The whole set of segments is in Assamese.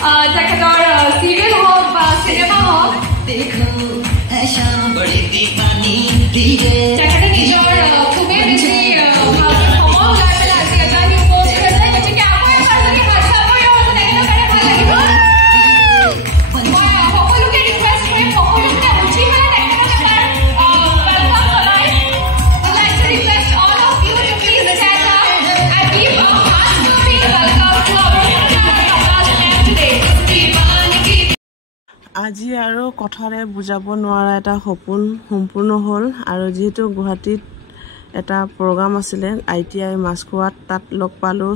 তেখেতৰ চিৰিয়েল হওক বা চিনেমা হওক তেখেতে নিজৰ খুবেই বেছি ভালকৈ সময় ওলাই পেলাই আজি এটা নিউ পষ্ট কৰিছে গতিকে আকৌ এবাৰ যদি হাত চাপৰি হওক তেখেতৰ কাৰণে ভাল লাগিব মই সকলোকে ৰিকুৱেষ্ট কৰিম সকলোকে উঠি পেলাই তেখেতক এবাৰ ৱেলকাম জনাই like to request all of you to please stand up and give a heartwarming welcome to our today. আজি আৰু কথাৰে বুজাব নোৱাৰা এটা সপোন সম্পূৰ্ণ হ'ল আৰু যেহেতু গুৱাহাটীত এটা প্ৰগ্ৰাম আছিলে ITI মাছখোৱাত তাত লগ পালোঁ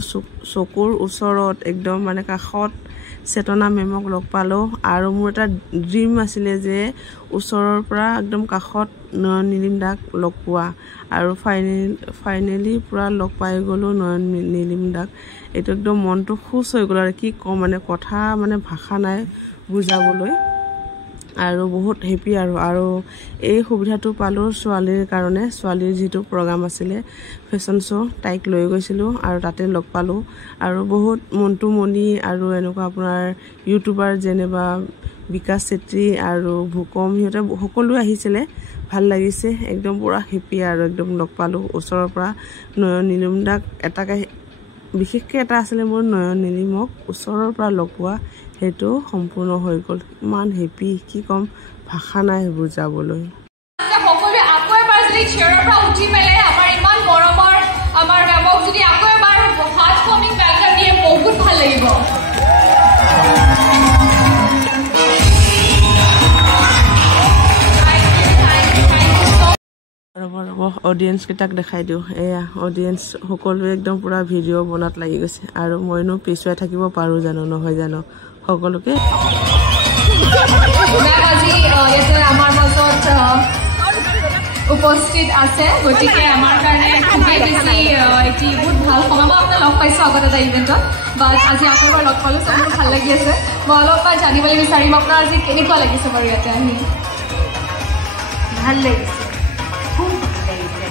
চকুৰ ওচৰত একদম মানে কাষত চেতনা মেমক লগ পালোঁ আৰু মোৰ এটা ড্ৰিম আছিলে যে ওচৰৰ পৰা একদম কাষত নয়ন নীলিম দাক লগ পোৱা আৰু ফাইনেলি পুৰা লগ পাই গ'লোঁ নয়ন নীলিম দাক এইটো একদম মনটো খুচ হৈ গ'ল আৰু কি ক'ম মানে কথা মানে ভাষা নাই বুজাবলৈ আৰু বহুত হেপী আৰু এই সুবিধাটো পালোঁ ছোৱালীৰ কাৰণে ছোৱালীৰ যিটো প্ৰগ্ৰাম আছিলে ফেশ্বন শ্ব' তাইক লৈ গৈছিলোঁ আৰু তাতে লগ পালোঁ আৰু বহুত মন্টু মণি আৰু এনেকুৱা আপোনাৰ ইউটিউবাৰ যেনেবা বিকাশ চেত্ৰী আৰু ভূকম সিহঁতে সকলোৱে আহিছিলে ভাল লাগিছে একদম পুৰা হেপী আৰু একদম লগ পালোঁ ওচৰৰ পৰা নয়ন নীলিম দাক এটাকে বিশেষকৈ এটা আছিলে মোৰ নয়ন নীলিমক ওচৰৰ পৰা লগ পোৱা সেইটো সম্পূৰ্ণ হৈ গ'ল ইমান হেপী কি ক'ম ভাষা নাই বুজাবলৈ সকলোৱে আকৌ এবাৰ যদি চেয়াৰৰ পৰা উঠি পেলাই আমাৰ ইমান মৰমৰ আমাৰ মেমক যদি আকৌ এবাৰ হাৰ্টৱাৰ্মিং ৱেলকাম দিয়ে বহুত ভাল লাগিব ৰ'ব অডিয়েঞ্চ কেইটাক দেখাই দিওঁ এয়া অডিয়েঞ্চ সকলোৱে একদম পুৰা ভিডিঅ' বনাত লাগি গৈছে আৰু মইনো পিছুৱাই থাকিব পাৰোঁ জানো নহয় জানো সকলোকে আমাৰ মাজত উপস্থিত আছে গতিকে আমাৰ কাৰণে খুবেই বেছি এটি বহুত ভাল সময় মই আপোনাক লগ পাইছোঁ আগত এটা ইভেণ্টত বাট আজি আকৌ এবাৰ লগ পালোঁ চব ভাল লাগি আছে মই অলপমান জানিবলৈ বিচাৰিম আপোনাৰ আজি কেনেকুৱা লাগিছে বাৰু ইয়াতে আহি ভাল লাগিছে খুব ভাল লাগিছে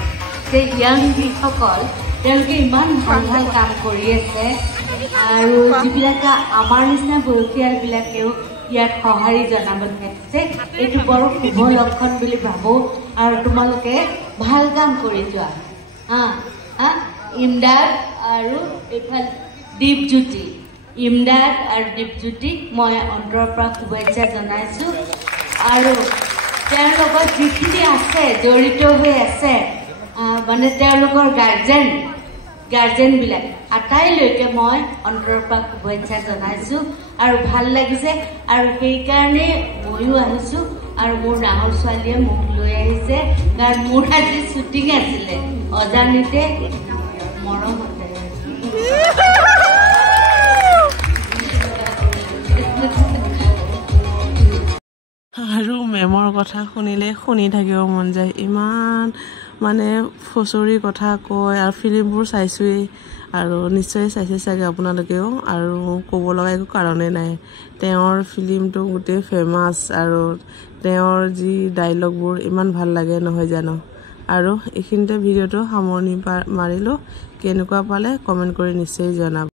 যে ইয়াং যিসকল তেওঁলোকে ইমান ভাল ভাল কাম কৰি আছে আৰু যিবিলাকে আমাৰ নিচিনা বয়সীয়ালবিলাকেও ইয়াত সঁহাৰি জনাব লাগিছে এইটো বৰ শুভ লক্ষণ বুলি ভাবোঁ আৰু তোমালোকে ভাল কাম কৰি যোৱা ইমদাদ আৰু এইফালে দীপজ্যোতি ইমদাদ আৰু দীপজ্যোতিক মই অন্তৰৰ পৰা শুভেচ্ছা জনাইছোঁ আৰু তেওঁৰ লগত যিখিনি আছে জড়িত হৈ আছে মানে তেওঁলোকৰ গাৰ্জেনবিলাক আটাইলৈকে মই অন্তৰৰ পৰা শুভেচ্ছা জনাইছোঁ আৰু ভাল লাগিছে আৰু সেইকাৰণে ময়ো আহিছোঁ আৰু মোৰ ডাঙৰ ছোৱালীয়ে মোক লৈ আহিছে কাৰণ মোৰ আজি শ্বুটিং আছিলে অজানিতে মৰমতে আৰু মেমৰ কথা শুনিলে শুনি থাকিব মন যায় ইমান মানে ফচৰি কথা কয় আৰু ফিল্মবোৰ চাইছোৱেই আৰু নিশ্চয় চাইছে চাগে আপোনালোকেও আৰু ক'ব লগা একো কাৰণেই নাই তেওঁৰ ফিল্মটো গোটেই ফেমাছ আৰু তেওঁৰ যি ডাইলগবোৰ ইমান ভাল লাগে নহয় জানো আৰু এইখিনিতে ভিডিঅ'টো সামৰণি মাৰিলোঁ কেনেকুৱা পালে কমেণ্ট কৰি নিশ্চয় জনাব